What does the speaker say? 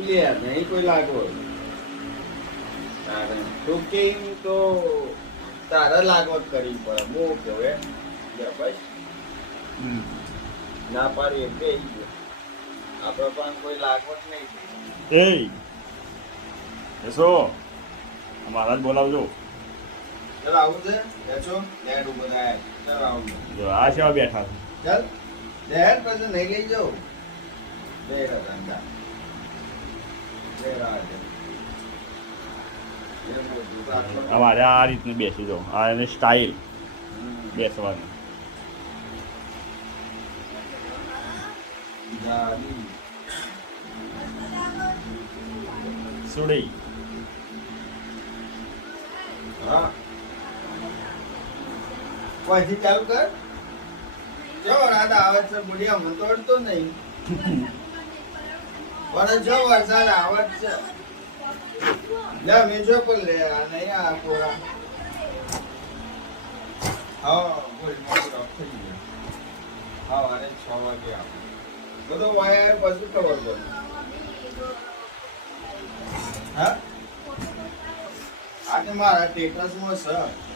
લે નહીં કોઈ લાગો તારે તો કેમ તો તારે લાગવત કરવી પડે બહુ કહેવે બસ ના પાડી એટલે આપણે પણ કોઈ લાગવત નહીં એસો મહારાજ બોલાવજો ચાલ આવું છે બેસો લેટ ઉપર આય ચાલ આવું જો આ સેવા બેઠા ચાલ લેટ પછી નહીં લઈ જાઓ બે રંગા બે રાજ અમારે આ રીતનું બેસી જાઓ આ એને સ્ટાઇલ બેસવાની સુડી હા કોઈથી ચાલુ કર જો રાત આવે છે બુઢિયા હું તોડતો નહીં પણ જો વરસાદ આવત છે લે મેજો પર લે આ નહીં આ કોરા હા બોલ મોટો થઈ ગયો હા અરે 6 વાગે આવ બધો વાય પછી ખબર પડે હા આજે મારા સ્ટેટસમાં છે